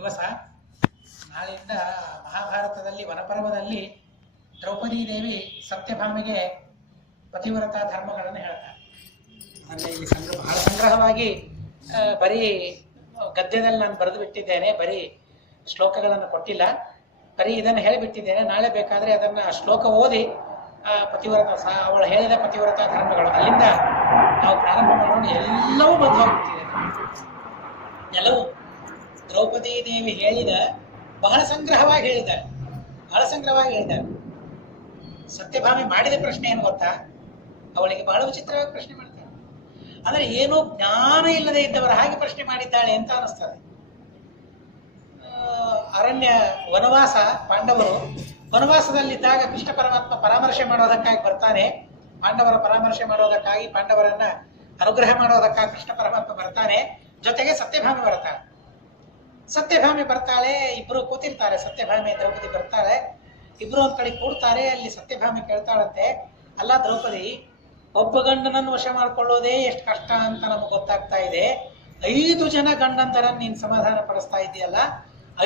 ದಿವಸ ನಾಳೆಯಿಂದ ಮಹಾಭಾರತದಲ್ಲಿ ವನಪರ್ವದಲ್ಲಿ ದ್ರೌಪದಿ ದೇವಿ ಸತ್ಯಭಾಮೆಗೆ ಪತಿವ್ರತ ಧರ್ಮಗಳನ್ನು ಹೇಳ್ತಾರೆ. ಅಂದರೆ ಇಲ್ಲಿ ಬಹಳ ಸಂಗ್ರಹವಾಗಿ ಬರೀ ಗದ್ಯದಲ್ಲಿ ನಾನು ಬರೆದು ಬಿಟ್ಟಿದ್ದೇನೆ, ಬರೀ ಶ್ಲೋಕಗಳನ್ನು ಕೊಟ್ಟಿಲ್ಲ, ಬರೀ ಇದನ್ನು ಹೇಳಿಬಿಟ್ಟಿದ್ದೇನೆ. ನಾಳೆ ಬೇಕಾದರೆ ಅದನ್ನು ಶ್ಲೋಕ ಓದಿ ಪತಿವ್ರತ ಅವಳು ಹೇಳಿದ ಪತಿವ್ರತ ಧರ್ಮಗಳು ಅಲ್ಲಿಂದ ನಾವು ಪ್ರಾರಂಭ ಮಾಡೋಣ. ಎಲ್ಲವೂ ಬಂದು ಹೋಗ್ಬಿಟ್ಟಿದೆ, ಎಲ್ಲವೂ ದ್ರೌಪದಿ ದೇವಿ ಹೇಳಿದ ಬಹಳ ಸಂಗ್ರಹವಾಗಿ ಹೇಳಿದ್ದಾರೆ, ಬಹಳ ಸಂಗ್ರಹವಾಗಿ ಹೇಳಿದ್ದಾರೆ. ಸತ್ಯಭಾಮೆ ಮಾಡಿದ ಪ್ರಶ್ನೆ ಏನು ಗೊತ್ತಾ? ಅವಳಿಗೆ ಬಹಳ ವಿಚಿತ್ರವಾಗಿ ಪ್ರಶ್ನೆ ಮಾಡ್ತಾಳೆ. ಅಂದ್ರೆ ಏನೋ ಜ್ಞಾನ ಇಲ್ಲದೆ ಇದ್ದವರ ಹಾಗೆ ಪ್ರಶ್ನೆ ಮಾಡಿದ್ದಾಳೆ ಅಂತ ಅನಿಸ್ತದೆ. ಅರಣ್ಯ ವನವಾಸ, ಪಾಂಡವರು ವನವಾಸದಲ್ಲಿದ್ದಾಗ ಕೃಷ್ಣ ಪರಮಾತ್ಮ ಪರಾಮರ್ಶೆ ಮಾಡೋದಕ್ಕಾಗಿ ಬರ್ತಾನೆ. ಪಾಂಡವರ ಪರಾಮರ್ಶೆ ಮಾಡೋದಕ್ಕಾಗಿ, ಪಾಂಡವರನ್ನ ಅನುಗ್ರಹ ಮಾಡೋದಕ್ಕಾಗಿ ಕೃಷ್ಣ ಪರಮಾತ್ಮ ಬರ್ತಾನೆ. ಜೊತೆಗೆ ಸತ್ಯಭಾಮೆ ಬರ್ತಾಳೆ. ಸತ್ಯಭಾಮೆ ಬರ್ತಾಳೆ, ಇಬ್ರು ಕೂತಿರ್ತಾರೆ. ಸತ್ಯಭಾಮೆ ದ್ರೌಪದಿ ಬರ್ತಾಳೆ, ಇಬ್ರು ಒಂದ್ ಕಡೆ ಕೂಡ್ತಾರೆ. ಅಲ್ಲಿ ಸತ್ಯಭಾಮೆ ಕೇಳ್ತಾಳಂತೆ, ಅಲ್ಲ ದ್ರೌಪದಿ, ಒಬ್ಬ ಗಂಡನನ್ನು ವಶ ಮಾಡ್ಕೊಳ್ಳೋದೇ ಎಷ್ಟು ಕಷ್ಟ ಅಂತ ನಮಗೆ ಗೊತ್ತಾಗ್ತಾ ಇದೆ. 5 ಜನ ಗಂಡಂತರನ್ನು ನೀನ್ ಸಮಾಧಾನ ಪಡಿಸ್ತಾ ಇದೆಯಲ್ಲ,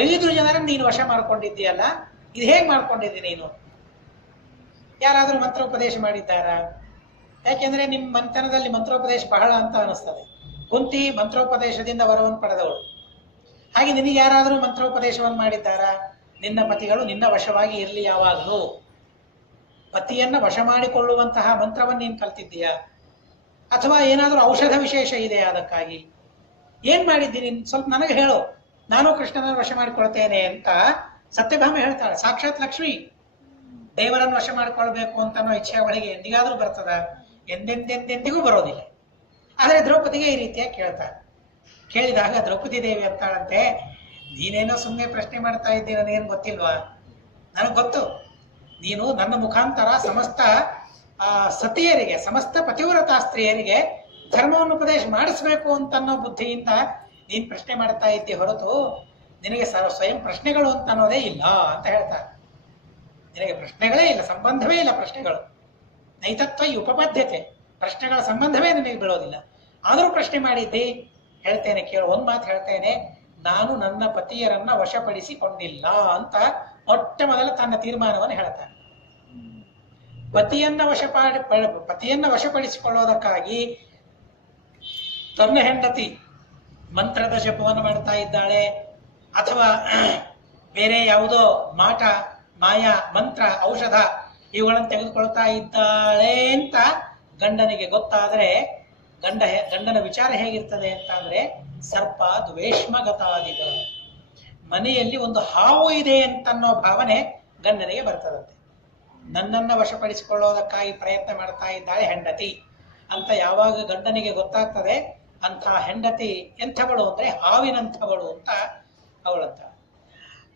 5 ಜನರನ್ನು ನೀನು ವಶ ಮಾಡ್ಕೊಂಡಿದ್ದೀಯಲ್ಲ, ಇದು ಹೇಗ್ ಮಾಡ್ಕೊಂಡಿದ್ದಿ ನೀನು? ಯಾರಾದ್ರೂ ಮಂತ್ರೋಪದೇಶ ಮಾಡಿದ್ದಾರಾ? ಯಾಕೆಂದ್ರೆ ನಿಮ್ ಮಂಥನದಲ್ಲಿ ಮಂತ್ರೋಪದೇಶ ಬಹಳ ಅಂತ ಅನಿಸ್ತದೆ. ಕುಂತಿ ಮಂತ್ರೋಪದೇಶದಿಂದ ವರವನ್ನು ಪಡೆದವಳು. ಹಾಗೆ ನಿನಗೆ ಯಾರಾದರೂ ಮಂತ್ರೋಪದೇಶವನ್ನು ಮಾಡಿದ್ದಾರಾ? ನಿನ್ನ ಪತಿಗಳು ನಿನ್ನ ವಶವಾಗಿ ಇರಲಿ ಯಾವಾಗಲೂ. ಪತಿಯನ್ನ ವಶ ಮಾಡಿಕೊಳ್ಳುವಂತಹ ಮಂತ್ರವನ್ನು ನೀನು ಕಲ್ತಿದ್ದೀಯಾ? ಅಥವಾ ಏನಾದರೂ ಔಷಧ ವಿಶೇಷ ಇದೆಯಾ ಅದಕ್ಕಾಗಿ? ಏನ್ ಮಾಡಿದ್ದೀನಿ ಸ್ವಲ್ಪ ನನಗೆ ಹೇಳು, ನಾನು ಕೃಷ್ಣನ ವಶ ಮಾಡಿಕೊಳ್ತೇನೆ ಅಂತ ಸತ್ಯಭಾಮೆ ಹೇಳ್ತಾಳೆ. ಸಾಕ್ಷಾತ್ ಲಕ್ಷ್ಮಿ ದೇವರನ್ನು ವಶ ಮಾಡಿಕೊಳ್ಬೇಕು ಅಂತ ಅನ್ನೋ ಇಚ್ಛೆ ಅವಳಿಗೆ ಎಂದಿಗಾದ್ರೂ ಬರ್ತದ? ಎಂದೆಂದೆಂದೆಂದಿಗೂ ಬರೋದಿಲ್ಲ. ಆದ್ರೆ ದ್ರೌಪದಿಗೆ ಈ ರೀತಿಯಾಗಿ ಕೇಳ್ತಾಳೆ. ಕೇಳಿದಾಗ ದ್ರೌಪದಿ ದೇವಿ ಅಂತಾಳಂತೆ, ನೀನೇನೋ ಸುಮ್ಮನೆ ಪ್ರಶ್ನೆ ಮಾಡ್ತಾ ಇದ್ದಿ, ನನಗೇನು ಗೊತ್ತಿಲ್ವಾ? ನನಗೆ ಗೊತ್ತು, ನೀನು ನನ್ನ ಮುಖಾಂತರ ಸಮಸ್ತ ಸತಿಯರಿಗೆ, ಸಮಸ್ತ ಪತಿವ್ರತ ಸ್ತ್ರೀಯರಿಗೆ ಧರ್ಮವನ್ನು ಉಪದೇಶ ಮಾಡಿಸ್ಬೇಕು ಅಂತನ್ನೋ ಬುದ್ಧಿಯಿಂದ ನೀನ್ ಪ್ರಶ್ನೆ ಮಾಡ್ತಾ ಇದ್ದಿ ಹೊರತು ನಿನಗೆ ಸ್ವಯಂ ಪ್ರಶ್ನೆಗಳು ಅಂತ ಅನ್ನೋದೇ ಇಲ್ಲ ಅಂತ ಹೇಳ್ತಾರೆ. ನಿನಗೆ ಪ್ರಶ್ನೆಗಳೇ ಇಲ್ಲ, ಸಂಬಂಧವೇ ಇಲ್ಲ ಪ್ರಶ್ನೆಗಳು. ನೈತತ್ವ ಈ ಉಪಪದ್ಯತೆ, ಪ್ರಶ್ನೆಗಳ ಸಂಬಂಧವೇ ನಿನಗೆ ಬೀಳೋದಿಲ್ಲ. ಆದರೂ ಪ್ರಶ್ನೆ ಮಾಡಿದ್ದಿ. ಹೇಳ್ತೇನೆ ಕೇಳು, ಒಂದ್ ಮಾತು ಹೇಳ್ತೇನೆ, ನಾನು ನನ್ನ ಪತಿಯರನ್ನ ವಶಪಡಿಸಿಕೊಂಡಿಲ್ಲ ಅಂತ ಮೊಟ್ಟ ಮೊದಲ ತನ್ನ ತೀರ್ಮಾನವನ್ನು ಹೇಳ್ತಾನೆ. ಪತಿಯನ್ನ ವಶಪಡಿಸಿಕೊಳ್ಳೋದಕ್ಕಾಗಿ ತನ್ನ ಹೆಂಡತಿ ಮಂತ್ರದ ಜಪವನ್ನು ಮಾಡ್ತಾ ಇದ್ದಾಳೆ, ಅಥವಾ ಬೇರೆ ಯಾವುದೋ ಮಾಟ, ಮಾಯಾ, ಮಂತ್ರ, ಔಷಧ ಇವುಗಳನ್ನು ತೆಗೆದುಕೊಳ್ತಾ ಇದ್ದಾಳೆ ಅಂತ ಗಂಡನಿಗೆ ಗೊತ್ತಾದ್ರೆ ಗಂಡನ ವಿಚಾರ ಹೇಗಿರ್ತದೆ ಅಂತ ಅಂದ್ರೆ, ಸರ್ಪ ದ್ವೇಷ್ಮಗತಾದಿಗ, ಮನೆಯಲ್ಲಿ ಒಂದು ಹಾವು ಇದೆ ಅಂತನ್ನೋ ಭಾವನೆ ಗಂಡನಿಗೆ ಬರ್ತದಂತೆ. ನನ್ನನ್ನ ವಶಪಡಿಸಿಕೊಳ್ಳೋದಕ್ಕಾಗಿ ಪ್ರಯತ್ನ ಮಾಡ್ತಾ ಇದ್ದಾಳೆ ಹೆಂಡತಿ ಅಂತ ಯಾವಾಗ ಗಂಡನಿಗೆ ಗೊತ್ತಾಗ್ತದೆ, ಅಂಥ ಹೆಂಡತಿ ಎಂಥವಳು ಅಂದ್ರೆ ಹಾವಿನಂಥವಳು ಅಂತ ಅವಳಂತ.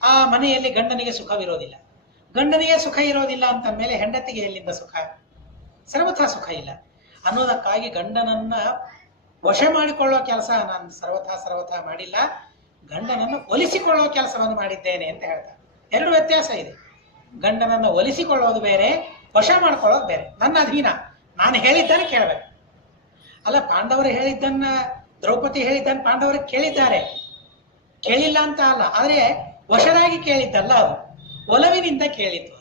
ಆ ಮನೆಯಲ್ಲಿ ಗಂಡನಿಗೆ ಸುಖವಿರೋದಿಲ್ಲ. ಗಂಡನಿಗೆ ಸುಖ ಇರೋದಿಲ್ಲ ಅಂತ ಮೇಲೆ ಹೆಂಡತಿಗೆ ಎಲ್ಲಿಂದ ಸುಖ? ಸರ್ವಥಾ ಸುಖ ಇಲ್ಲ ಅನ್ನೋದಕ್ಕಾಗಿ ಗಂಡನನ್ನ ವಶ ಮಾಡಿಕೊಳ್ಳೋ ಕೆಲಸ ನಾನು ಸರ್ವಥಾ ಮಾಡಿಲ್ಲ, ಗಂಡನನ್ನು ಒಲಿಸಿಕೊಳ್ಳೋ ಕೆಲಸವನ್ನು ಮಾಡಿದ್ದೇನೆ ಅಂತ ಹೇಳ್ತಾರೆ. 2 ವ್ಯತ್ಯಾಸ ಇದೆ. ಗಂಡನನ್ನ ಒಲಿಸಿಕೊಳ್ಳೋದು ಬೇರೆ, ವಶ ಮಾಡ್ಕೊಳ್ಳೋದು ಬೇರೆ. ನನ್ನ ಅಧೀನ, ನಾನು ಹೇಳಿದ್ದನ್ನು ಕೇಳಬೇಕು. ಅಲ್ಲ, ಪಾಂಡವರು ಹೇಳಿದ್ದನ್ನ, ದ್ರೌಪದಿ ಹೇಳಿದ್ದನ್ನು ಪಾಂಡವರು ಕೇಳಿದ್ದಾರೆ, ಕೇಳಿಲ್ಲ ಅಂತ ಅಲ್ಲ. ಆದ್ರೆ ವಶರಾಗಿ ಕೇಳಿದ್ದಲ್ಲ, ಅದು ಒಲವಿನಿಂದ ಕೇಳಿದ್ದು,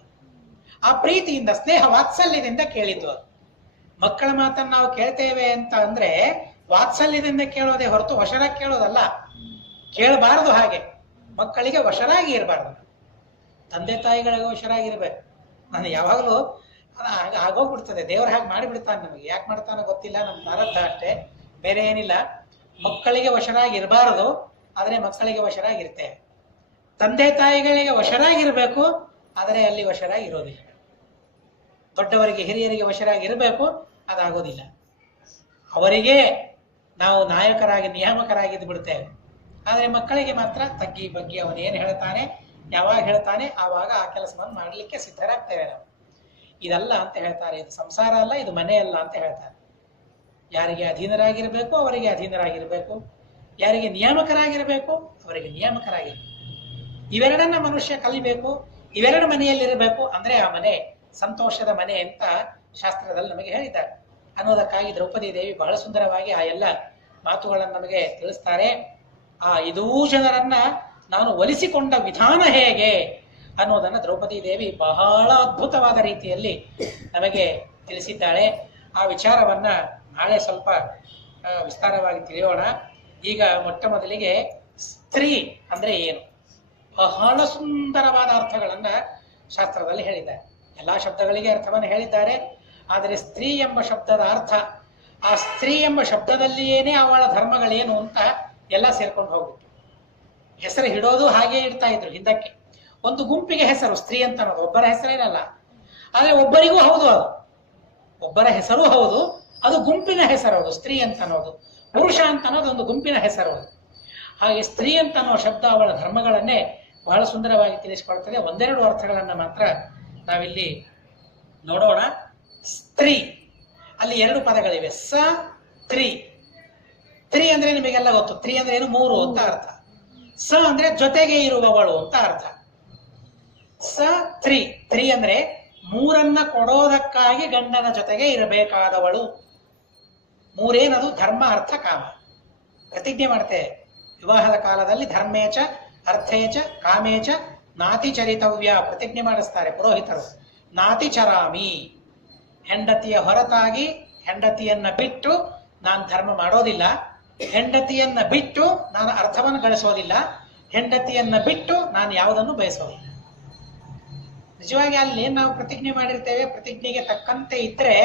ಆ ಪ್ರೀತಿಯಿಂದ, ಸ್ನೇಹ ವಾತ್ಸಲ್ಯದಿಂದ ಕೇಳಿದ್ದು. ಅದು ಮಕ್ಕಳ ಮಾತನ್ನು ನಾವು ಕೇಳ್ತೇವೆ ಅಂತ ಅಂದ್ರೆ ವಾತ್ಸಲ್ಯದಿಂದ ಕೇಳೋದೇ ಹೊರತು ವಶರಾಗಿ ಕೇಳೋದಲ್ಲ. ಕೇಳಬಾರದು. ಹಾಗೆ ಮಕ್ಕಳಿಗೆ ವಶರಾಗಿ ಇರಬಾರ್ದು, ತಂದೆ ತಾಯಿಗಳಿಗೆ ವಶರಾಗಿರ್ಬೇಕು. ನಾನು ಯಾವಾಗಲೂ ಆಗೋಗ್ಬಿಡ್ತದೆ, ದೇವ್ರ ಹಾಗೆ ಮಾಡಿಬಿಡ್ತಾನೆ. ನಮಗೆ ಯಾಕೆ ಮಾಡ್ತಾನೋ ಗೊತ್ತಿಲ್ಲ, ನಮ್ಮ ಪ್ರಾರಬ್ಧ ಅಷ್ಟೇ, ಬೇರೆ ಏನಿಲ್ಲ. ಮಕ್ಕಳಿಗೆ ವಶರಾಗಿ ಇರಬಾರದು, ಆದ್ರೆ ಮಕ್ಕಳಿಗೆ ವಶರಾಗಿರ್ತೇವೆ. ತಂದೆ ತಾಯಿಗಳಿಗೆ ವಶರಾಗಿರ್ಬೇಕು, ಆದರೆ ಅಲ್ಲಿ ವಶರಾಗಿ ಇರೋದಿಲ್ಲ. ದೊಡ್ಡವರಿಗೆ, ಹಿರಿಯರಿಗೆ ವಶರಾಗಿರ್ಬೇಕು, ಅದಾಗೋದಿಲ್ಲ. ಅವರಿಗೆ ನಾವು ನಾಯಕರಾಗಿ, ನಿಯಾಮಕರಾಗಿದ್ದು ಬಿಡ್ತೇವೆ. ಆದರೆ ಮಕ್ಕಳಿಗೆ ಮಾತ್ರ ತಗ್ಗಿ ಬಗ್ಗಿ ಅವನೇನು ಹೇಳ್ತಾನೆ, ಯಾವಾಗ ಹೇಳ್ತಾನೆ ಆವಾಗ ಆ ಕೆಲಸವನ್ನು ಮಾಡಲಿಕ್ಕೆ ಸಿದ್ಧರಾಗ್ತೇವೆ ನಾವು. ಇದಲ್ಲ ಅಂತ ಹೇಳ್ತಾರೆ. ಇದು ಸಂಸಾರ ಅಲ್ಲ, ಇದು ಮನೆ ಅಲ್ಲ ಅಂತ ಹೇಳ್ತಾರೆ. ಯಾರಿಗೆ ಅಧೀನರಾಗಿರ್ಬೇಕು ಅವರಿಗೆ ಅಧೀನರಾಗಿರ್ಬೇಕು, ಯಾರಿಗೆ ನಿಯಾಮಕರಾಗಿರ್ಬೇಕು ಅವರಿಗೆ ನಿಯಾಮಕರಾಗಿರ್ಬೇಕು. ಇವೆರಡನ್ನ ಮನುಷ್ಯ ಕಲಿಬೇಕು. ಇವೆರಡು ಮನೆಯಲ್ಲಿರಬೇಕು, ಅಂದ್ರೆ ಆ ಮನೆ ಸಂತೋಷದ ಮನೆ ಅಂತ ಶಾಸ್ತ್ರದಲ್ಲಿ ನಮಗೆ ಹೇಳಿದ್ದಾರೆ. ಅನ್ನೋದಕ್ಕಾಗಿ ದ್ರೌಪದಿ ದೇವಿ ಬಹಳ ಸುಂದರವಾಗಿ ಆ ಎಲ್ಲ ಮಾತುಗಳನ್ನು ನಮಗೆ ತಿಳಿಸ್ತಾರೆ. ಆ 5 ಜನರನ್ನ ನಾನು ಒಲಿಸಿಕೊಂಡ ವಿಧಾನ ಹೇಗೆ ಅನ್ನೋದನ್ನು ದ್ರೌಪದಿ ದೇವಿ ಬಹಳ ಅದ್ಭುತವಾದ ರೀತಿಯಲ್ಲಿ ನಮಗೆ ತಿಳಿಸಿದ್ದಾಳೆ. ಆ ವಿಚಾರವನ್ನ ನಾಳೆ ಸ್ವಲ್ಪ ವಿಸ್ತಾರವಾಗಿ ತಿಳಿಯೋಣ. ಈಗ ಮೊಟ್ಟ ಮೊದಲಿಗೆ ಸ್ತ್ರೀ ಅಂದ್ರೆ ಏನು, ಬಹಳ ಸುಂದರವಾದ ಅರ್ಥಗಳನ್ನ ಶಾಸ್ತ್ರದಲ್ಲಿ ಹೇಳಿದ್ದಾರೆ. ಎಲ್ಲಾ ಶಬ್ದಗಳಿಗೆ ಅರ್ಥವನ್ನು ಹೇಳಿದ್ದಾರೆ. ಆದರೆ ಸ್ತ್ರೀ ಎಂಬ ಶಬ್ದದ ಅರ್ಥ, ಆ ಸ್ತ್ರೀ ಎಂಬ ಶಬ್ದದಲ್ಲಿಯೇನೆ ಅವಳ ಧರ್ಮಗಳೇನು ಅಂತ ಎಲ್ಲ ಸೇರ್ಕೊಂಡು ಹೋಗ್ಬಿಟ್ಟು ಹೆಸರು ಹಿಡೋದು ಹಾಗೆ ಇಡ್ತಾ ಇದ್ರು ಹಿಂದಕ್ಕೆ. ಒಂದು ಗುಂಪಿಗೆ ಹೆಸರು ಸ್ತ್ರೀ ಅಂತ ಅನ್ನೋದು, ಒಬ್ಬರ ಹೆಸರೇನಲ್ಲ. ಆದ್ರೆ ಒಬ್ಬರಿಗೂ ಹೌದು, ಅದು ಒಬ್ಬರ ಹೆಸರು ಹೌದು, ಅದು ಗುಂಪಿನ ಹೆಸರು. ಅದು ಸ್ತ್ರೀ ಅಂತ ಅನ್ನೋದು, ಪುರುಷ ಅಂತ ಅನ್ನೋದು ಒಂದು ಗುಂಪಿನ ಹೆಸರು. ಅದು ಹಾಗೆ ಸ್ತ್ರೀ ಅಂತ ಅನ್ನೋ ಶಬ್ದ ಅವಳ ಧರ್ಮಗಳನ್ನೇ ಬಹಳ ಸುಂದರವಾಗಿ ತಿಳಿಸಿಕೊಳ್ತದೆ. ಒಂದೆರಡು ಅರ್ಥಗಳನ್ನ ಮಾತ್ರ ನಾವಿಲ್ಲಿ ನೋಡೋಣ. ಸ್ತ್ರೀ, ಅಲ್ಲಿ ಎರಡು ಪದಗಳಿವೆ, ಸ ತ್ರಿ. ತ್ರಿ ಅಂದ್ರೆ ನಿಮಗೆಲ್ಲ ಗೊತ್ತು, ತ್ರಿ ಅಂದ್ರೆ ಏನು, ಮೂರು ಅಂತ ಅರ್ಥ. ಸ ಅಂದ್ರೆ ಜೊತೆಗೆ ಇರುವವಳು ಅಂತ ಅರ್ಥ. ಸ ತ್ರಿ, ತ್ರಿ ಅಂದ್ರೆ ಮೂರನ್ನ ಕೊಡೋದಕ್ಕಾಗಿ ಗಂಡನ ಜೊತೆಗೆ ಇರಬೇಕಾದವಳು. ಮೂರೇನದು, ಧರ್ಮ ಅರ್ಥ ಕಾಮ. ಪ್ರತಿಜ್ಞೆ ಮಾಡ್ತೇವೆ ವಿವಾಹದ ಕಾಲದಲ್ಲಿ, ಧರ್ಮೇಚ ಅರ್ಥೇಚ ಕಾಮೇಚ ನಾತಿ ಚರಿತವ್ಯ ಪ್ರತಿಜ್ಞೆ ಮಾಡಿಸ್ತಾರೆ ಪುರೋಹಿತರು. ನಾತಿ ಚರಾಮಿ, ಹೆಂಡತಿಯ ಹೊರತಾಗಿ ಹೆಂಡತಿಯನ್ನ ಬಿಟ್ಟು ನಾನು ಧರ್ಮ ಮಾಡೋದಿಲ್ಲ, ಹೆಂಡತಿಯನ್ನ ಬಿಟ್ಟು ನಾನು ಅರ್ಥವನ್ನು ಗಳಿಸೋದಿಲ್ಲ, ಹೆಂಡತಿಯನ್ನ ಬಿಟ್ಟು ನಾನು ಯಾವುದನ್ನು ಬಯಸೋದಿಲ್ಲ. ನಿಜವಾಗಿ ಅಲ್ಲಿ ನಾವು ಪ್ರತಿಜ್ಞೆ ಮಾಡಿರ್ತೇವೆ, ಪ್ರತಿಜ್ಞೆಗೆ ತಕ್ಕಂತೆ ಇದ್ರೆ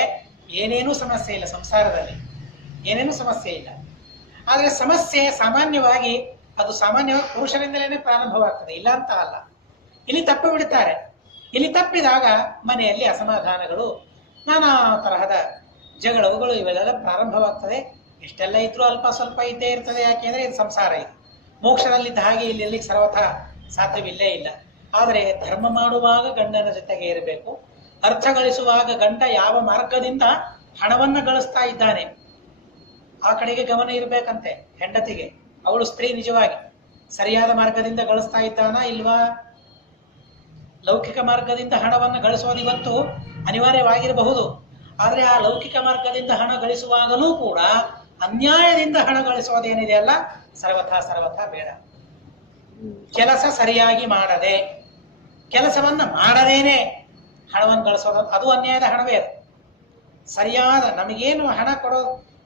ಏನೇನೂ ಸಮಸ್ಯೆ ಇಲ್ಲ ಸಂಸಾರದಲ್ಲಿ, ಏನೇನೂ ಸಮಸ್ಯೆ ಇಲ್ಲ. ಆದ್ರೆ ಸಮಸ್ಯೆ ಸಾಮಾನ್ಯವಾಗಿ ಅದು ಸಾಮಾನ್ಯವಾಗಿ ಪುರುಷರಿಂದಲೇ ಪ್ರಾರಂಭವಾಗ್ತದೆ, ಇಲ್ಲ ಅಂತ ಅಲ್ಲ. ಇಲ್ಲಿ ತಪ್ಪಿ ಬಿಡುತ್ತಾರೆ. ಇಲ್ಲಿ ತಪ್ಪಿದಾಗ ಮನೆಯಲ್ಲಿ ಅಸಮಾಧಾನಗಳು, ನಾನಾ ತರಹದ ಜಗಳಗಳು ಇವೆಲ್ಲ ಪ್ರಾರಂಭವಾಗ್ತದೆ. ಎಷ್ಟೆಲ್ಲ ಇದ್ರೂ ಅಲ್ಪ ಸ್ವಲ್ಪ ಇದ್ದೇ ಇರ್ತದೆ. ಯಾಕೆಂದ್ರೆ ಇದು ಸಂಸಾರ, ಇದು ಮೋಕ್ಷದಲ್ಲಿದ್ದ ಹಾಗೆ ಇಲ್ಲಿ ಸರ್ವಥಾ ಸಾಧ್ಯವಿಲ್ಲೇ ಇಲ್ಲ. ಆದರೆ ಧರ್ಮ ಮಾಡುವಾಗ ಗಂಡನ ಜೊತೆಗೆ ಇರಬೇಕು. ಅರ್ಥ ಗಳಿಸುವಾಗ ಗಂಡ ಯಾವ ಮಾರ್ಗದಿಂದ ಹಣವನ್ನ ಗಳಿಸ್ತಾ ಇದ್ದಾನೆ ಆ ಕಡೆಗೆ ಗಮನ ಇರಬೇಕಂತೆ ಹೆಂಡತಿಗೆ. ಅವಳು ಸ್ತ್ರೀ ನಿಜವಾಗಿ ಸರಿಯಾದ ಮಾರ್ಗದಿಂದ ಗಳಿಸ್ತಾ ಇದ್ದಾನಾ ಇಲ್ವಾ? ಲೌಕಿಕ ಮಾರ್ಗದಿಂದ ಹಣವನ್ನು ಗಳಿಸೋದು ಇವತ್ತು ಅನಿವಾರ್ಯವಾಗಿರಬಹುದು. ಆದ್ರೆ ಆ ಲೌಕಿಕ ಮಾರ್ಗದಿಂದ ಹಣ ಗಳಿಸುವಾಗಲೂ ಕೂಡ ಅನ್ಯಾಯದಿಂದ ಹಣ ಗಳಿಸೋದೇನಿದೆಯಲ್ಲ, ಸರ್ವಥಾ ಬೇಡ. ಕೆಲಸ ಸರಿಯಾಗಿ ಮಾಡದೆ, ಕೆಲಸವನ್ನ ಮಾಡದೇನೆ ಹಣವನ್ನು ಗಳಿಸೋದು, ಅದು ಅನ್ಯಾಯದ ಹಣವೇ. ಅದು ಸರಿಯಾದ ನಮಗೇನು ಹಣ ಕೊಡೋ,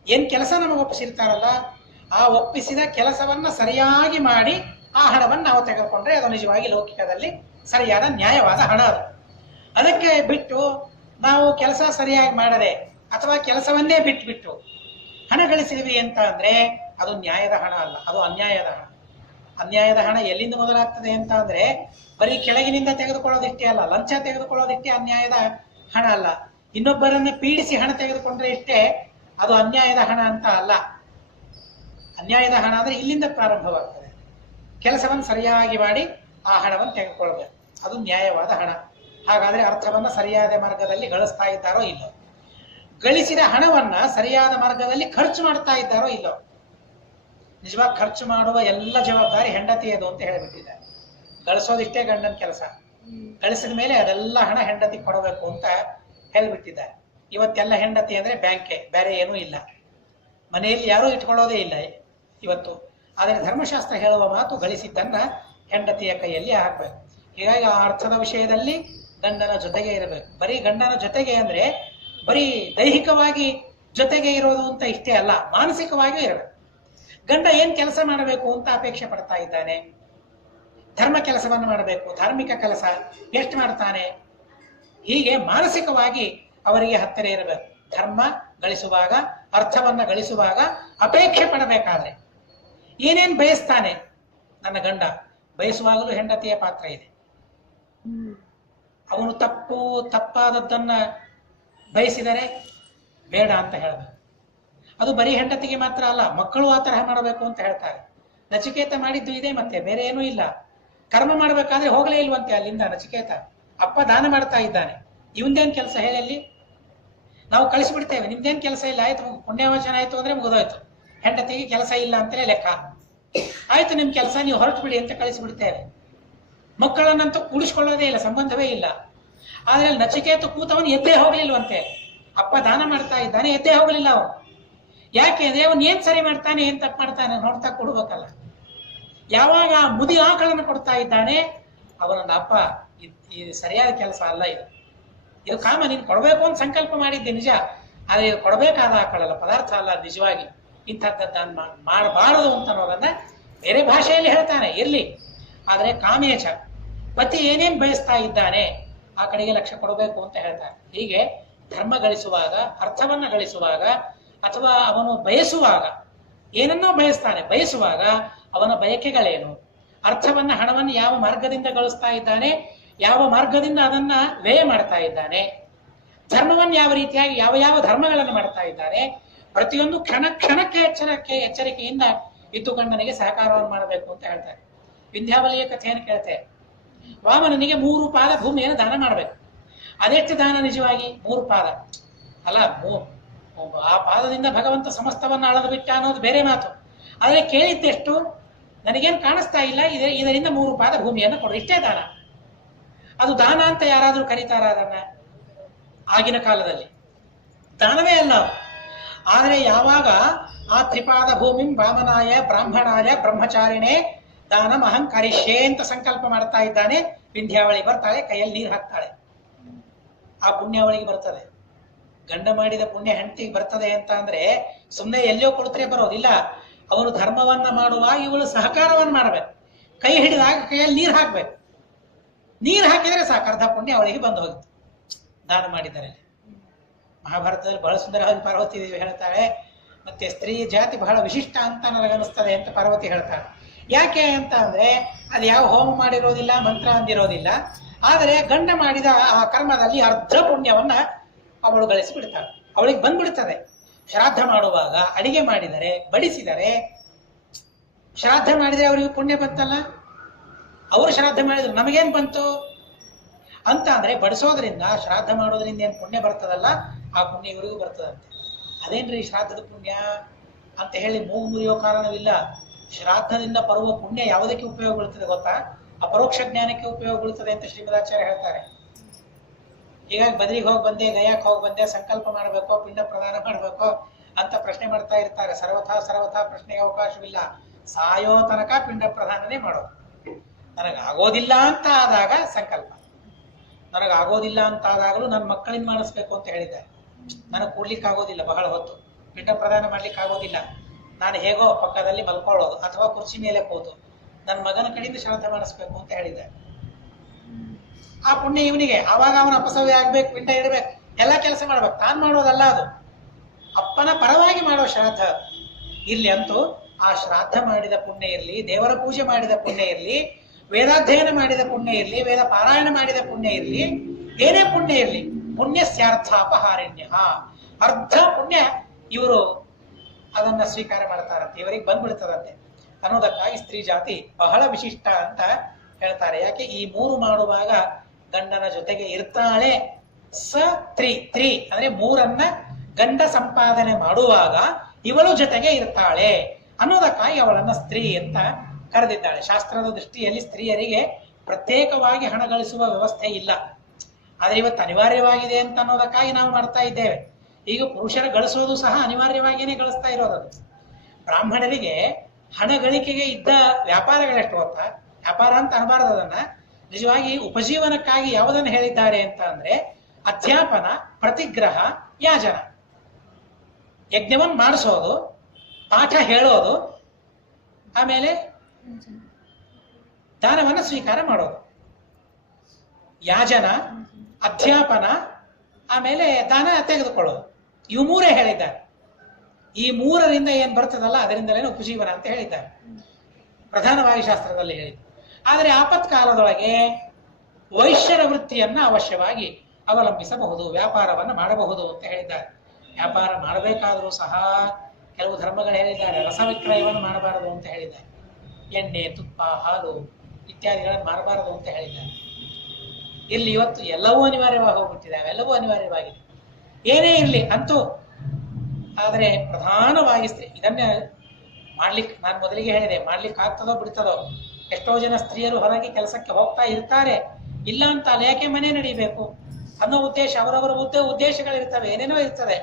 ಏನ್ ಕೆಲಸ ನಮಗೆ ಒಪ್ಪಿಸಿರ್ತಾರಲ್ಲ, ಆ ಒಪ್ಪಿಸಿದ ಕೆಲಸವನ್ನ ಸರಿಯಾಗಿ ಮಾಡಿ ಆ ಹಣವನ್ನು ನಾವು ತೆಗೆದುಕೊಂಡ್ರೆ ಅದು ನಿಜವಾಗಿ ಲೌಕಿಕದಲ್ಲಿ ಸರಿಯಾದ ನ್ಯಾಯವಾದ ಹಣ. ಅದು ಅದಕ್ಕೆ ಬಿಟ್ಟು ನಾವು ಕೆಲಸ ಸರಿಯಾಗಿ ಮಾಡದೆ ಅಥವಾ ಕೆಲಸವನ್ನೇ ಬಿಟ್ಟು ಹಣ ಗಳಿಸಿದ್ವಿ ಅಂತ ಅಂದ್ರೆ ಅದು ನ್ಯಾಯದ ಹಣ ಅಲ್ಲ, ಅದು ಅನ್ಯಾಯದ ಹಣ. ಅನ್ಯಾಯದ ಹಣ ಎಲ್ಲಿಂದ ಮೊದಲಾಗ್ತದೆ ಅಂತ ಅಂದ್ರೆ ಬರೀ ಕೆಳಗಿನಿಂದ ತೆಗೆದುಕೊಳ್ಳೋದಿಷ್ಟೇ ಅಲ್ಲ, ಲಂಚ ತೆಗೆದುಕೊಳ್ಳೋದಿಷ್ಟೇ ಅನ್ಯಾಯದ ಹಣ ಅಲ್ಲ. ಇನ್ನೊಬ್ಬರನ್ನ ಪೀಡಿಸಿ ಹಣ ತೆಗೆದುಕೊಂಡ್ರೆ ಇಷ್ಟೇ ಅದು ಅನ್ಯಾಯದ ಹಣ ಅಂತ ಅಲ್ಲ. ಅನ್ಯಾಯದ ಹಣ ಅಂದ್ರೆ ಇಲ್ಲಿಂದ ಪ್ರಾರಂಭವಾಗ್ತದೆ. ಕೆಲಸವನ್ನು ಸರಿಯಾಗಿ ಮಾಡಿ ಆ ಹಣವನ್ನು ತೆಗೆದುಕೊಳ್ಬೇಕು, ಅದು ನ್ಯಾಯವಾದ ಹಣ. ಹಾಗಾದ್ರೆ ಅರ್ಥವನ್ನ ಸರಿಯಾದ ಮಾರ್ಗದಲ್ಲಿ ಗಳಿಸ್ತಾ ಇದ್ದಾರೋ ಇಲ್ಲೋ, ಗಳಿಸಿದ ಹಣವನ್ನ ಸರಿಯಾದ ಮಾರ್ಗದಲ್ಲಿ ಖರ್ಚು ಮಾಡ್ತಾ ಇದ್ದಾರೋ ಇಲ್ಲೋ. ನಿಜವಾಗಿ ಖರ್ಚು ಮಾಡುವ ಎಲ್ಲ ಜವಾಬ್ದಾರಿ ಹೆಂಡತಿಯದು ಅಂತ ಹೇಳಿಬಿಟ್ಟಿದ್ದಾರೆ. ಗಳಿಸೋದಿಷ್ಟೇ ಗಂಡನ ಕೆಲಸ, ಗಳಿಸಿದ ಮೇಲೆ ಅದೆಲ್ಲ ಹಣ ಹೆಂಡತಿ ಕೊಡಬೇಕು ಅಂತ ಹೇಳ್ಬಿಟ್ಟಿದ್ದಾರೆ. ಇವತ್ತೆಲ್ಲ ಹೆಂಡತಿ ಅಂದ್ರೆ ಬ್ಯಾಂಕೆ, ಬೇರೆ ಏನೂ ಇಲ್ಲ. ಮನೆಯಲ್ಲಿ ಯಾರೂ ಇಟ್ಕೊಳ್ಳೋದೇ ಇಲ್ಲ ಇವತ್ತು. ಆದರೆ ಧರ್ಮಶಾಸ್ತ್ರ ಹೇಳುವ ಮಾತು ಗಳಿಸಿದ್ದನ್ನ ಹೆಂಡತಿಯ ಕೈಯಲ್ಲಿ ಹಾಕ್ಬೇಕು. ಹೀಗಾಗಿ ಆ ಅರ್ಥದ ವಿಷಯದಲ್ಲಿ ಗಂಡನ ಜೊತೆಗೆ ಇರಬೇಕು. ಬರೀ ಗಂಡನ ಜೊತೆಗೆ ಅಂದ್ರೆ ಬರೀ ದೈಹಿಕವಾಗಿ ಜೊತೆಗೆ ಇರೋದು ಅಂತ ಇಷ್ಟೇ ಅಲ್ಲ, ಮಾನಸಿಕವಾಗಿಯೂ ಇರಬೇಕು. ಗಂಡ ಏನ್ ಕೆಲಸ ಮಾಡಬೇಕು ಅಂತ ಅಪೇಕ್ಷೆ ಪಡ್ತಾ ಇದ್ದಾನೆ, ಧರ್ಮ ಕೆಲಸವನ್ನು ಮಾಡಬೇಕು, ಧಾರ್ಮಿಕ ಕೆಲಸ ಎಷ್ಟು ಮಾಡ್ತಾನೆ, ಹೀಗೆ ಮಾನಸಿಕವಾಗಿ ಅವರಿಗೆ ಹತ್ತಿರ ಇರಬೇಕು. ಧರ್ಮ ಗಳಿಸುವಾಗ, ಅರ್ಥವನ್ನ ಗಳಿಸುವಾಗ ಅಪೇಕ್ಷೆ ಪಡಬೇಕಾದ್ರೆ ಏನೇನ್ ಬಯಸ್ತಾನೆ ನನ್ನ ಗಂಡ, ಬಯಸುವಾಗಲೂ ಹೆಂಡತಿಯ ಪಾತ್ರ ಇದೆ. ಅವನು ತಪ್ಪಾದದ್ದನ್ನ ಬಯಸಿದರೆ ಬೇಡ ಅಂತ ಹೇಳಬೇಕು. ಅದು ಬರೀ ಹೆಂಡತಿಗೆ ಮಾತ್ರ ಅಲ್ಲ, ಮಕ್ಕಳು ಆ ತರಹ ಮಾಡಬೇಕು ಅಂತ ಹೇಳ್ತಾರೆ. ನಚಿಕೇತ ಮಾಡಿದ್ದು ಇದೆ, ಮತ್ತೆ ಬೇರೆ ಏನೂ ಇಲ್ಲ. ಕರ್ಮ ಮಾಡ್ಬೇಕಾದ್ರೆ ಹೋಗಲೇ ಇಲ್ವಂತೆ ಅಲ್ಲಿಂದ ನಚಿಕೇತ. ಅಪ್ಪ ದಾನ ಮಾಡ್ತಾ ಇದ್ದಾನೆ, ಇವಂದೇನ್ ಕೆಲಸ ಹೇಳಿ? ನಾವು ಕಳಿಸ್ಬಿಡ್ತೇವೆ, ನಿಮ್ದೇನ್ ಕೆಲಸ ಇಲ್ಲ, ಆಯ್ತು ಪುಣ್ಯವಚನ ಆಯ್ತು ಅಂದ್ರೆ ಮುಗಿದೋಯ್ತು. ಹೆಂಡತಿಗೆ ಕೆಲಸ ಇಲ್ಲ ಅಂತಲೇ ಲೆಕ್ಕ. ಆಯ್ತು ನಿಮ್ ಕೆಲಸ, ನೀವು ಹೊರಟು ಬಿಡಿ ಅಂತ ಕಳಿಸ್ಬಿಡ್ತೇವೆ. ಮಕ್ಕಳನ್ನಂತೂ ಕೂಡಿಸ್ಕೊಳ್ಳೋದೇ ಇಲ್ಲ, ಸಂಬಂಧವೇ ಇಲ್ಲ. ಆದ್ರೆ ನಚಿಕೇತ ಕೂತವನು ಎದ್ದೇ ಹೋಗ್ಲಿಲ್ವಂತೆ. ಅಪ್ಪ ದಾನ ಮಾಡ್ತಾ ಇದ್ದಾನೆ, ಎದ್ದೇ ಹೋಗ್ಲಿಲ್ಲ ಅವನು. ಯಾಕೆ ಅಂದ್ರೆ ಅವನ್ ಏನ್ ಸರಿ ಮಾಡ್ತಾನೆ, ಏನ್ ತಪ್ಪು ಮಾಡ್ತಾನೆ ನೋಡ್ತಾ ಕೊಡ್ಬೇಕಲ್ಲ. ಯಾವಾಗ ಮುದಿ ಆಕಳನ್ನು ಕೊಡ್ತಾ ಇದ್ದಾನೆ ಅವನೊಂದು ಅಪ್ಪ ಇದು ಸರಿಯಾದ ಕೆಲಸ ಅಲ್ಲ, ಇದು ಕಾಮ, ನೀನು ಕೊಡಬೇಕು ಅಂತ ಸಂಕಲ್ಪ ಮಾಡಿದ್ದೆ ನಿಜ, ಆದ್ರೆ ಇದು ಕೊಡಬೇಕಾದ ಆಕಳಲ್ಲ, ಪದಾರ್ಥ ಅಲ್ಲ ನಿಜವಾಗಿ, ಇಂಥದ್ದನ್ನು ಮಾಡಬಾರದು ಅಂತ ಅನ್ನೋದನ್ನ ಬೇರೆ ಭಾಷೆಯಲ್ಲಿ ಹೇಳ್ತಾನೆ ಇರ್ಲಿ. ಆದ್ರೆ ಕಾಮೇಚ ಪತಿ ಏನೇನ್ ಬಯಸ್ತಾ ಇದ್ದಾನೆ ಆ ಕಡೆಗೆ ಲಕ್ಷ್ಯ ಕೊಡಬೇಕು ಅಂತ ಹೇಳ್ತಾರೆ. ಹೀಗೆ ಧರ್ಮ ಗಳಿಸುವಾಗ, ಅರ್ಥವನ್ನ ಗಳಿಸುವಾಗ, ಅಥವಾ ಅವನು ಬಯಸುವಾಗ, ಏನನ್ನೋ ಬಯಸ್ತಾನೆ, ಬಯಸುವಾಗ ಅವನ ಬಯಕೆಗಳೇನು, ಅರ್ಥವನ್ನ ಹಣವನ್ನು ಯಾವ ಮಾರ್ಗದಿಂದ ಗಳಿಸ್ತಾ ಇದ್ದಾನೆ, ಯಾವ ಮಾರ್ಗದಿಂದ ಅದನ್ನ ವ್ಯಯ ಮಾಡ್ತಾ ಇದ್ದಾನೆ, ಧರ್ಮವನ್ನು ಯಾವ ರೀತಿಯಾಗಿ ಯಾವ ಯಾವ ಧರ್ಮಗಳನ್ನು ಮಾಡ್ತಾ ಇದ್ದಾನೆ, ಪ್ರತಿಯೊಂದು ಕ್ಷಣಕ್ಕೆ ಎಚ್ಚರಿಕೆಯಿಂದ ಇದ್ದುಕೊಂಡನಿಗೆ ಸಹಕಾರವನ್ನು ಮಾಡಬೇಕು ಅಂತ ಹೇಳ್ತಾರೆ. ವಿಂಧ್ಯಾವಲಿಯ ಕಥೆಯನ್ನು ಕೇಳ್ತೇವೆ. ವಾಮನನಿಗೆ 3 ಪಾದ ಭೂಮಿಯನ್ನು ದಾನ ಮಾಡಬೇಕು. ಅದೆಷ್ಟು ದಾನ ನಿಜವಾಗಿ? 3 ಪಾದ ಅಲ್ಲ, ಆ ಪಾದದಿಂದ ಭಗವಂತ ಸಮಸ್ತವನ್ನ ಅಳದು ಬಿಟ್ಟ ಅನ್ನೋದು ಬೇರೆ ಮಾತು. ಆದರೆ ಕೇಳಿದ್ದೆಷ್ಟು? ನನಗೇನು ಕಾಣಿಸ್ತಾ ಇಲ್ಲ, ಇದರಿಂದ 3 ಪಾದ ಭೂಮಿಯನ್ನು ಕೊಡು, ಇಷ್ಟೇ ದಾನ. ಅದು ದಾನ ಅಂತ ಯಾರಾದ್ರೂ ಕರೀತಾರ ಅದನ್ನ? ಆಗಿನ ಕಾಲದಲ್ಲಿ ದಾನವೇ ಅಲ್ಲ. ಆದರೆ ಯಾವಾಗ ಆ ತ್ರಿಪಾದ ಭೂಮಿಂ ವಾಮನಾಯ ಬ್ರಾಹ್ಮಣಾಯ ಬ್ರಹ್ಮಚಾರಿಣೇ ದಾನಂ ಅಹಂಕರಿಷ್ಯೆ ಅಂತ ಸಂಕಲ್ಪ ಮಾಡ್ತಾ ಇದ್ದಾನೆ, ವಿಂಧ್ಯಾವಳಿ ಬರ್ತಾಳೆ, ಕೈಯಲ್ಲಿ ನೀರು ಹಾಕ್ತಾಳೆ, ಆ ಪುಣ್ಯಾವಳಿಗೆ ಬರ್ತದೆ. ಗಂಡ ಮಾಡಿದ ಪುಣ್ಯ ಹೆಂಡತಿಗೆ ಬರ್ತದೆ ಅಂತ ಅಂದ್ರೆ ಸುಮ್ಮನೆ ಎಲ್ಲೋ ಕೊಡ್ತರೆ ಬರೋದಿಲ್ಲ. ಅವನು ಧರ್ಮವನ್ನ ಮಾಡುವಾಗ ಇವಳು ಸಹಕಾರವನ್ನು ಮಾಡ್ಬೇಕು, ಕೈ ಹಿಡಿದಾಗ ಕೈಯಲ್ಲಿ ನೀರು ಹಾಕ್ಬೇಕು. ನೀರು ಹಾಕಿದ್ರೆ ಸಾಕು, ಅರ್ಧ ಪುಣ್ಯ ಅವಳಿಗೆ ಬಂದು ಹೋಗುತ್ತೆ ದಾನ ಮಾಡಿದ್ದಾರೆ. ಮಹಾಭಾರತದಲ್ಲಿ ಬಹಳ ಸುಂದರವಾಗಿ ಪಾರ್ವತಿ ದೇವಿ ಹೇಳ್ತಾಳೆ. ಮತ್ತೆ ಸ್ತ್ರೀ ಜಾತಿ ಬಹಳ ವಿಶಿಷ್ಟ ಅಂತ ನನಗನ್ನಿಸ್ತದೆ ಅಂತ ಪಾರ್ವತಿ ಹೇಳ್ತಾಳೆ. ಯಾಕೆ ಅಂತ ಅಂದ್ರೆ ಅದು ಯಾವ ಹೋಮ ಮಾಡಿರೋದಿಲ್ಲ, ಮಂತ್ರ ಅಂದಿರೋದಿಲ್ಲ. ಆದರೆ ಗಂಡ ಮಾಡಿದ ಆ ಕರ್ಮದಲ್ಲಿ ಅರ್ಧ ಪುಣ್ಯವನ್ನ ಅವಳು ಗಳಿಸಿ ಬಿಡ್ತಾಳೆ, ಅವಳಿಗೆ ಬಂದ್ಬಿಡ್ತದೆ. ಶ್ರಾದ್ದ ಮಾಡುವಾಗ ಅಡಿಗೆ ಮಾಡಿದರೆ, ಬಡಿಸಿದರೆ, ಶ್ರಾದ್ದ ಮಾಡಿದ್ರೆ ಅವರಿಗೆ ಪುಣ್ಯ ಬಂತಲ್ಲ, ಅವರು ಶ್ರಾದ್ದ ಮಾಡಿದ್ರು ನಮಗೇನ್ ಬಂತು ಅಂತ ಅಂದ್ರೆ ಬಡಿಸೋದ್ರಿಂದ, ಶ್ರಾದ್ದ ಮಾಡೋದ್ರಿಂದ ಏನ್ ಪುಣ್ಯ ಬರ್ತದಲ್ಲ, ಆ ಪುಣ್ಯ ಇವರಿಗೂ ಬರ್ತದಂತೆ. ಅದೇನ್ರಿ ಶ್ರಾದ್ದದ ಪುಣ್ಯ ಅಂತ ಹೇಳಿ ಮೂಗು ಮುರಿಯೋ ಕಾರಣವಿಲ್ಲ. ಶ್ರಾದ್ದದಿಂದ ಬರುವ ಪುಣ್ಯ ಯಾವುದಕ್ಕೆ ಉಪಯೋಗ ಬೀಳ್ತದೆ ಗೊತ್ತಾ? ಅಪರೋಕ್ಷ ಜ್ಞಾನಕ್ಕೆ ಉಪಯೋಗ ಬೀಳ್ತದೆ ಅಂತ ಶ್ರೀಮದಾಚಾರ್ಯ ಹೇಳ್ತಾರೆ. ಹೀಗಾಗಿ ಬದ್ರಿಗೆ ಹೋಗಿ ಬಂದೆ, ಗಯಾಕ್ ಹೋಗಿ ಬಂದೆ, ಸಂಕಲ್ಪ ಮಾಡಬೇಕೋ, ಪಿಂಡ ಪ್ರದಾನ ಮಾಡಬೇಕೋ ಅಂತ ಪ್ರಶ್ನೆ ಮಾಡ್ತಾ ಇರ್ತಾರೆ. ಸರ್ವಥಾ ಪ್ರಶ್ನೆಗೆ ಅವಕಾಶವಿಲ್ಲ. ಸಾಯೋ ತನಕ ಪಿಂಡ ಪ್ರದಾನನೇ ಮಾಡೋದು. ನನಗಾಗೋದಿಲ್ಲ ಅಂತ ಆದಾಗ ಸಂಕಲ್ಪ, ನನಗಾಗೋದಿಲ್ಲ ಅಂತ ಆದಾಗಲೂ ನನ್ನ ಮಕ್ಕಳಿಂದ ಮಾಡಿಸ್ಬೇಕು ಅಂತ ಹೇಳಿದ್ದಾರೆ. ನನಗೆ ಕೂಡ್ಲಿಕ್ಕೆ ಆಗೋದಿಲ್ಲ, ಬಹಳ ಹೊತ್ತು ಪಿಂಡ ಪ್ರದಾನ ಮಾಡ್ಲಿಕ್ಕೆ ಆಗೋದಿಲ್ಲ, ನಾನು ಹೇಗೋ ಪಕ್ಕದಲ್ಲಿ ಮಲ್ಕೊಳ್ಳೋದು ಅಥವಾ ಕುರ್ಚಿ ಮೇಲೆ ಕೂತು ನನ್ನ ಮಗನ ಕಡೆಯಿಂದ ಶ್ರಾದ್ದ ಮಾಡಿಸ್ಬೇಕು ಅಂತ ಹೇಳಿದ್ದಾರೆ. ಆ ಪುಣ್ಯ ಇವನಿಗೆ. ಆವಾಗ ಅವನ ಅಪಸವ್ಯ ಆಗ್ಬೇಕು, ಪಿಂಡ ಇಡಬೇಕು, ಎಲ್ಲ ಕೆಲಸ ಮಾಡ್ಬೇಕು. ತಾನು ಮಾಡೋದಲ್ಲ ಅದು, ಅಪ್ಪನ ಪರವಾಗಿ ಮಾಡೋ ಶ್ರಾದ್ದ ಇರ್ಲಿ. ಅಂತೂ ಆ ಶ್ರಾದ್ದ ಮಾಡಿದ ಪುಣ್ಯ ಇರಲಿ, ದೇವರ ಪೂಜೆ ಮಾಡಿದ ಪುಣ್ಯ ಇರಲಿ, ವೇದಾಧ್ಯಯನ ಮಾಡಿದ ಪುಣ್ಯ ಇರಲಿ, ವೇದ ಪಾರಾಯಣ ಮಾಡಿದ ಪುಣ್ಯ ಇರಲಿ, ಏನೇ ಪುಣ್ಯ ಇರಲಿ, ಪುಣ್ಯಸ್ಯಾರ್ಥಾಪಹಾರಣ್ಯ, ಅರ್ಧ ಪುಣ್ಯ ಇವರು ಅದನ್ನ ಸ್ವೀಕಾರ ಮಾಡ್ತಾರಂತೆ, ಇವರಿಗೆ ಬಂದ್ಬಿಡ್ತದಂತೆ ಅನ್ನೋದಕ್ಕಾಗಿ ಸ್ತ್ರೀ ಜಾತಿ ಬಹಳ ವಿಶಿಷ್ಟ ಅಂತ ಹೇಳ್ತಾರೆ. ಯಾಕೆ? ಈ 3 ಮಾಡುವಾಗ ಗಂಡನ ಜೊತೆಗೆ ಇರ್ತಾಳೆ. ತ್ರಿ ಅಂದ್ರೆ 3 ಗಂಡ ಸಂಪಾದನೆ ಮಾಡುವಾಗ ಇವಳು ಜೊತೆಗೆ ಇರ್ತಾಳೆ ಅನ್ನೋದಕ್ಕಾಗಿ ಅವಳನ್ನ ಸ್ತ್ರೀ ಅಂತ ಕರೆದಿದ್ದಾಳೆ. ಶಾಸ್ತ್ರದ ದೃಷ್ಟಿಯಲ್ಲಿ ಸ್ತ್ರೀಯರಿಗೆ ಪ್ರತ್ಯೇಕವಾಗಿ ಹಣ ಗಳಿಸುವ ವ್ಯವಸ್ಥೆ ಇಲ್ಲ. ಆದ್ರೆ ಇವತ್ತು ಅನಿವಾರ್ಯವಾಗಿದೆ ಅಂತ ಅನ್ನೋದಕ್ಕಾಗಿ ನಾವು ಮಾಡ್ತಾ ಇದ್ದೇವೆ. ಈಗ ಪುರುಷರ ಗಳಿಸೋದು ಸಹ ಅನಿವಾರ್ಯವಾಗಿಯೇ ಗಳಿಸ್ತಾ ಇರೋದದು. ಬ್ರಾಹ್ಮಣರಿಗೆ ಹಣ ಗಳಿಕೆಗೆ ಇದ್ದ ವ್ಯಾಪಾರಗಳೆಷ್ಟು ಗೊತ್ತಾ? ವ್ಯಾಪಾರ ಅಂತ ಅನಬಾರದು ಅದನ್ನ. ನಿಜವಾಗಿ ಉಪಜೀವನಕ್ಕಾಗಿ ಯಾವುದನ್ನು ಹೇಳಿದ್ದಾರೆ ಅಂತ ಅಂದ್ರೆ ಅಧ್ಯಾಪನ, ಪ್ರತಿಗ್ರಹ, ಯಾಜನ. ಯಜ್ಞವನ್ನು ಮಾಡಿಸೋದು, ಪಾಠ ಹೇಳೋದು, ಆಮೇಲೆ ದಾನವನ್ನು ಸ್ವೀಕಾರ ಮಾಡೋದು. ಯಾಜನ, ಅಧ್ಯಾಪನ, ಆಮೇಲೆ ದಾನ ತೆಗೆದುಕೊಳ್ಳೋದು. ಇವು 3 ಹೇಳಿದ್ದಾರೆ. ಈ 3ರಿಂದ ಏನ್ ಬರ್ತದಲ್ಲ ಅದರಿಂದಲೇ ಉಪಜೀವನ ಅಂತ ಹೇಳಿದ್ದಾರೆ, ಪ್ರಧಾನವಾಗಿ ಶಾಸ್ತ್ರದಲ್ಲಿ ಹೇಳಿದ್ರು. ಆದರೆ ಆಪತ್ಕಾಲದೊಳಗೆ ವೈಶ್ಯರ ವೃತ್ತಿಯನ್ನ ಅವಶ್ಯವಾಗಿ ಅವಲಂಬಿಸಬಹುದು, ವ್ಯಾಪಾರವನ್ನು ಮಾಡಬಹುದು ಅಂತ ಹೇಳಿದ್ದಾರೆ. ವ್ಯಾಪಾರ ಮಾಡಬೇಕಾದರೂ ಸಹ ಕೆಲವು ಧರ್ಮಗಳು ಹೇಳಿದ್ದಾರೆ. ರಸ ವಿಕ್ರಯವನ್ನು ಮಾಡಬಾರದು ಅಂತ ಹೇಳಿದ್ದಾರೆ. ಎಣ್ಣೆ, ತುಪ್ಪ, ಹಾಲು ಇತ್ಯಾದಿಗಳನ್ನು ಮಾಡಬಾರದು ಅಂತ ಹೇಳಿದ್ದಾರೆ. ಇಲ್ಲಿ ಇವತ್ತು ಎಲ್ಲವೂ ಅನಿವಾರ್ಯವಾಗಿ ಹೋಗ್ಬಿಟ್ಟಿದೆ, ಅವೆಲ್ಲವೂ ಅನಿವಾರ್ಯವಾಗಿದೆ. ಏನೇ ಇರಲಿ ಅಂತೂ. ಆದರೆ ಪ್ರಧಾನವಾಗಿ ಇದನ್ನ ಮಾಡ್ಲಿಕ್ಕೆ, ನಾನು ಮೊದಲಿಗೆ ಹೇಳಿದೆ, ಮಾಡ್ಲಿಕ್ಕೆ ಆಗ್ತದೋ ಬಿಡ್ತದೋ. ಎಷ್ಟೋ ಜನ ಸ್ತ್ರೀಯರು ಹೊರಗೆ ಕೆಲಸಕ್ಕೆ ಹೋಗ್ತಾ ಇರ್ತಾರೆ, ಇಲ್ಲ ಅಂತ ಅಲ್ಲ, ಯಾಕೆ ಮನೆ ನಡೀಬೇಕು ಅನ್ನೋ ಉದ್ದೇಶ, ಅವರವರ ಉದ್ದೇಶಗಳಿರ್ತವೆ, ಏನೇನೋ ಇರ್ತದೆ.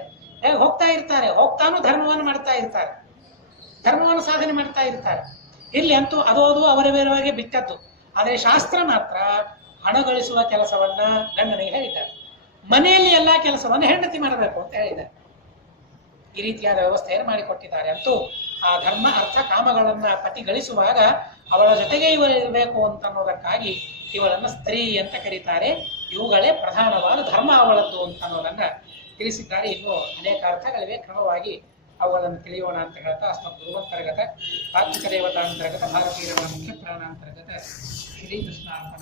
ಹೋಗ್ತಾ ಇರ್ತಾರೆ, ಹೋಗ್ತಾನು ಧರ್ಮವನ್ನು ಮಾಡ್ತಾ ಇರ್ತಾರೆ, ಧರ್ಮವನ್ನು ಸಾಧನೆ ಮಾಡ್ತಾ ಇರ್ತಾರೆ. ಇಲ್ಲಿ ಅಂತೂ ಅದು ಅವರವರವಾಗಿ ಬಿಟ್ಟದ್ದು. ಆದರೆ ಶಾಸ್ತ್ರ ಮಾತ್ರ ಹಣ ಗಳಿಸುವ ಕೆಲಸವನ್ನ ಗಂಡನಿಗೆ ಹೇಳಿದ್ದಾರೆ, ಮನೆಯಲ್ಲಿ ಎಲ್ಲಾ ಕೆಲಸವನ್ನು ಹೆಂಡತಿ ಮಾಡಬೇಕು ಅಂತ ಹೇಳಿದ್ದಾರೆ. ಈ ರೀತಿಯಾದ ವ್ಯವಸ್ಥೆಯನ್ನು ಮಾಡಿಕೊಟ್ಟಿದ್ದಾರೆ. ಅಂತೂ ಆ ಧರ್ಮ ಅರ್ಥ ಕಾಮಗಳನ್ನ ಪತಿ ಗಳಿಸುವಾಗ ಅವಳ ಜೊತೆಗೆ ಇವರು ಇರಬೇಕು ಅಂತ ಅನ್ನೋದಕ್ಕಾಗಿ ಇವಳನ್ನ ಸ್ತ್ರೀ ಅಂತ ಕರೀತಾರೆ. ಇವುಗಳೇ ಪ್ರಧಾನವಾದ ಧರ್ಮ ಅವಳದ್ದು ಅಂತ ಅನ್ನೋದನ್ನ ತಿಳಿಸಿದ್ದಾರೆ. ಇನ್ನು ಅನೇಕ ಅರ್ಥಗಳಿವೆ, ಕ್ರಮವಾಗಿ ಅವುಗಳನ್ನು ತಿಳಿಯೋಣ ಅಂತ ಹೇಳ್ತಾ ಅಸ್ಮತ್ ಗುರುವಂತರ್ಗತ ತಾತ್ವಿಕ ದೇವತಾಂತರ್ಗತ ಭಾರತೀಯ ಮುಖ್ಯ ಪ್ರಾಣಾಂತರ್ಗತ ಶ್ರೀಕೃಷ್ಣ ಅರ್ಪಣ